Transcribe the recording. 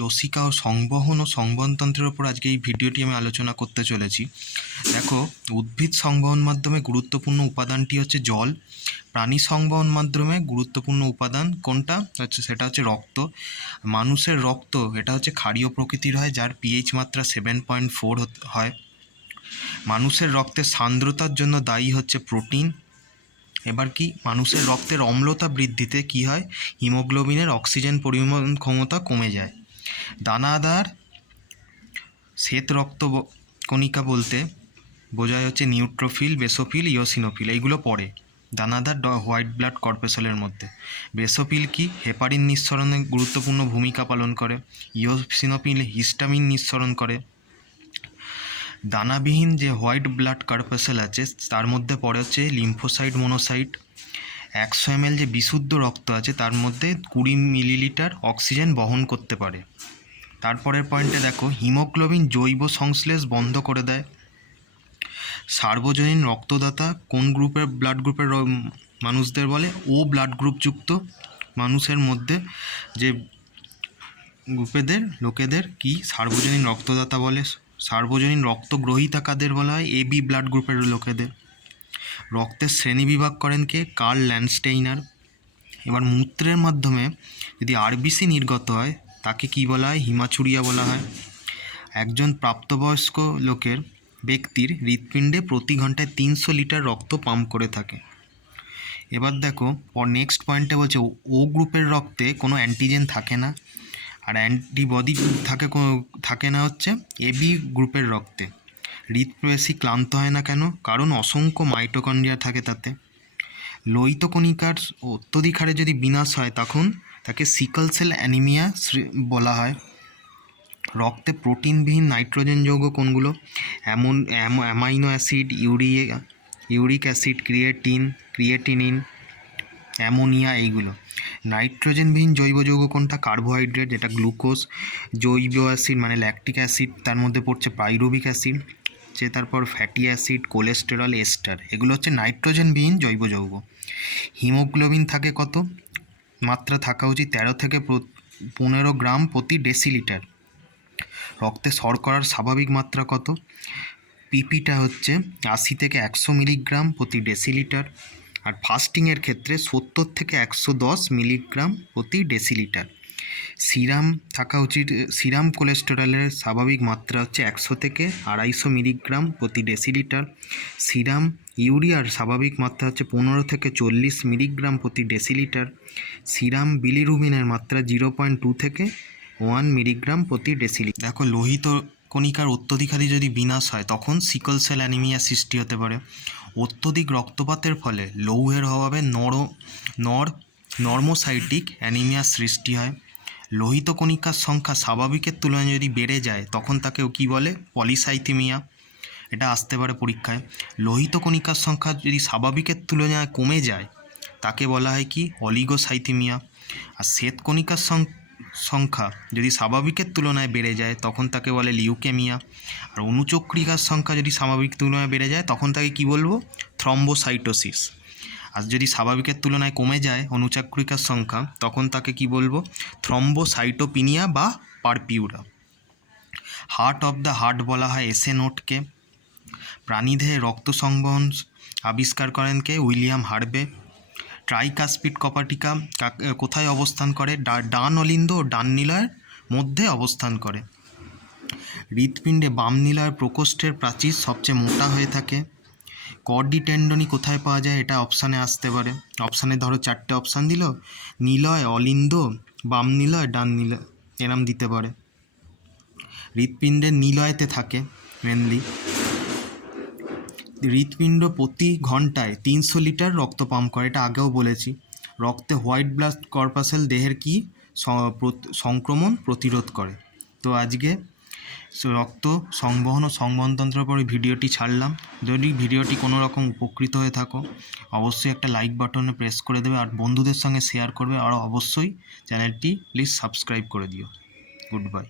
লসিকা ও সংবহন ও সংবহনতন্ত্রের ওপর আজকে এই ভিডিওটি আমি আলোচনা করতে চলেছি। দেখো, উদ্ভিদ সংবহন মাধ্যমে গুরুত্বপূর্ণ উপাদানটি হচ্ছে জল। প্রাণী সংবহন মাধ্যমে গুরুত্বপূর্ণ উপাদান কোনটা হচ্ছে, সেটা হচ্ছে রক্ত। মানুষের রক্ত এটা হচ্ছে ক্ষারীয় প্রকৃতির হয়, যার পিএইচ মাত্রা 7.4 হয়। মানুষের রক্তের সান্দ্রতার জন্য দায়ী হচ্ছে প্রোটিন। এবার কি, মানুষের রক্তের অম্লতা বৃদ্ধিতে কি হয়, হিমোগ্লোবিনের অক্সিজেন পরিবহন ক্ষমতা কমে যায়। দানাদার শ্বেত রক্ত কণিকা বলতে বোঝায় হচ্ছে নিউট্রোফিল, বেসোফিল, ইওসিনোফিল, এইগুলো পড়ে দানাদার হোয়াইট ব্লাড কর্পেসলের মধ্যে। বেসোফিল কি, হেপারিন নিঃসরণে গুরুত্বপূর্ণ ভূমিকা পালন করে। ইওসিনোফিল হিস্টামিন নিঃসরণ করে। দানাবিহীন যে হোয়াইট ব্লাড কর্পেসল আছে তার মধ্যে পড়ে হচ্ছে লিম্ফোসাইট, মোনোসাইট। 100 ml যে বিশুদ্ধ রক্ত আছে তার মধ্যে 20 মিলিলিটার অক্সিজেন বহন করতে পারে। তারপরের পয়েন্টে দেখো, হিমোগ্লোবিন জৈব সংশ্লেষ বন্ধ করে দেয়। সার্বজনীন রক্তদাতা কোন গ্রুপের, ব্লাড গ্রুপের মানুষদের বলে? ও ব্লাড গ্রুপযুক্ত মানুষের মধ্যে যে গ্রুপেদের লোকেদের কি সার্বজনীন রক্তদাতা বলে। সার্বজনীন রক্তগ্রহীতা কাদের বলা হয়? এবি ব্লাড গ্রুপের লোকেদের। রক্তের শ্রেণীবিভাগ করেন কে? Curl Landsteiner. এবার মূত্রের মাধ্যমে যদি আরবিসি নির্গত হয় তাকে কি বলা হয়? হিমাচুরিয়া বলা হয়। একজন প্রাপ্তবয়স্ক ব্যক্তির হৃৎপিণ্ডে প্রতি ঘন্টায় 300 লিটার রক্ত পাম্প করে থাকে। এবার দেখো, নেক্সট পয়েন্টে বলছে ও গ্রুপের রক্তে কোনো অ্যান্টিজেন থাকে না, আর অ্যান্টিবডি থাকে না হচ্ছে এবি গ্রুপের রক্তে। হৃৎপেশি ক্লান্ত হয় না কেন? কারণ অসংখ্য মাইটোকন্ড্রিয়া থাকে তাতে। লোহিত কণিকার অত্যধিক হারে যদি বিনাশ হয় তখন তাকে সিকল সেল অ্যানিমিয়া বলা হয়। রক্তে প্রোটিনবিহীন নাইট্রোজেন যৌগ কোনগুলো? Amino acid, uric acid, creatinine, ammonia, এইগুলো। নাইট্রোজেনবিহীন জৈব যৌগ কোনটা? কার্বোহাইড্রেট, যেটা গ্লুকোজ। জৈব অ্যাসিড মানে ল্যাকটিক অ্যাসিড, তার মধ্যে পড়ছে পাইরুভিক অ্যাসিড। তারপর ফ্যাটি অ্যাসিড, কোলেস্টেরল, এস্টার, এগুলো হচ্ছে নাইট্রোজেনবিহীন জৈব যৌগ। হিমোগ্লোবিন থাকে কত? মাত্রা থাকা উচিত 13 থেকে 15 গ্রাম প্রতি ডেসিলিটার। রক্তে শর্করার স্বাভাবিক মাত্রা কত? পিপিটা হচ্ছে 80 থেকে 100 মিলিগ্রাম প্রতি ডেসিলিটার। আর ফাস্টিংয়ের ক্ষেত্রে 70 থেকে 110 মিলিগ্রাম প্রতি ডেসিলিটার। সিরাম থাকা উচিত, সিরাম কোলেস্টেরলের স্বাভাবিক মাত্রা হচ্ছে 100 থেকে 250 মিলিগ্রাম প্রতি ডেসিলিটার। সিরাম ইউরিয়ার স্বাভাবিক মাত্রা হচ্ছে 15 থেকে 40 মিলিগ্রাম প্রতি ডেসিলিটার। সিরাম বিলিরুবিনের মাত্রা 0.2 থেকে 1 মিলিগ্রাম প্রতি ডেসিলিটার। দেখো, লোহিত কণিকার অত্যধিকারী যদি বিনাশ হয় তখন সিকল সেল অ্যানিমিয়া সৃষ্টি হতে পারে। অত্যধিক রক্তপাতের ফলে লৌহের অভাবে নর্মোসাইটিক অ্যানিমিয়া সৃষ্টি হয়। লোহিত কণিকার সংখ্যা স্বাভাবিকের তুলনায় যদি বেড়ে যায় তখন তাকেও কি বলে? পলিসাইথেমিয়া। এটা আসতে পারে পরীক্ষায়। লোহিত কণিকার সংখ্যা যদি স্বাভাবিকের তুলনায় কমে যায় তাকে বলা হয় কি? অলিগোসাইথেমিয়া। আর শ্বেত কণিকার সংখ্যা যদি স্বাভাবিকের তুলনায় বেড়ে যায় তখন তাকে বলে লিউকেমিয়া। আর অনুচক্রিকার সংখ্যা যদি স্বাভাবিক তুলনায় বেড়ে যায় তখন তাকে কি বলবো? থ্রম্বোসাইটোসিস। আর যদি স্বাভাবিকের তুলনায় কমে যায় অনুচক্রিকার সংখ্যা তখন তাকে কি বলবো? থ্রম্বোসাইটোপিনিয়া বা purpura. Heart of the heart বলা হয় এসএ নোটকে। প্রাণীদেহে রক্ত সংবহন আবিষ্কার করেন কে? William Harvey. ট্রাইকাসপিড কপাটিকা কোথায় অবস্থান করে? ডান অলিন্দ ও ডান নিলয়ের মধ্যে অবস্থান করে। হৃৎপিণ্ডে বাম নিলয়ের প্রকোষ্ঠের প্রাচীর সবচেয়ে মোটা হয়ে থাকে। কর্ডি টেন্ডনি কোথায় পাওয়া যায়? এটা অপশানে আসতে পারে। অপশানে ধরো 4টে অপশান দিল, নিলয়, অলিন্দ, বাম নিলয়, ডান নিলয়, এরম দিতে পারে। হৃৎপিণ্ডের নিলয়তে থাকে মেনলি। হৃৎপিণ্ড প্রতি ঘন্টায় 300 লিটার রক্ত পাম্প করে, এটা আগেও বলেছি। রক্তে হোয়াইট ব্লাড কর্পাসেল দেহের কি সংক্রমণ প্রতিরোধ করে। তো আজকে রক্ত সংবহন ও সংবহনতন্ত্রের উপর ভিডিওটি ছাড়লাম। যদি ভিডিওটি কোনো রকম উপকৃত হয়ে থাকো অবশ্যই একটা লাইক বাটনে প্রেস করে দেবে, আর বন্ধুদের সঙ্গে শেয়ার করবে, আর অবশ্যই চ্যানেলটি প্লিজ সাবস্ক্রাইব করে দিও। Good bye.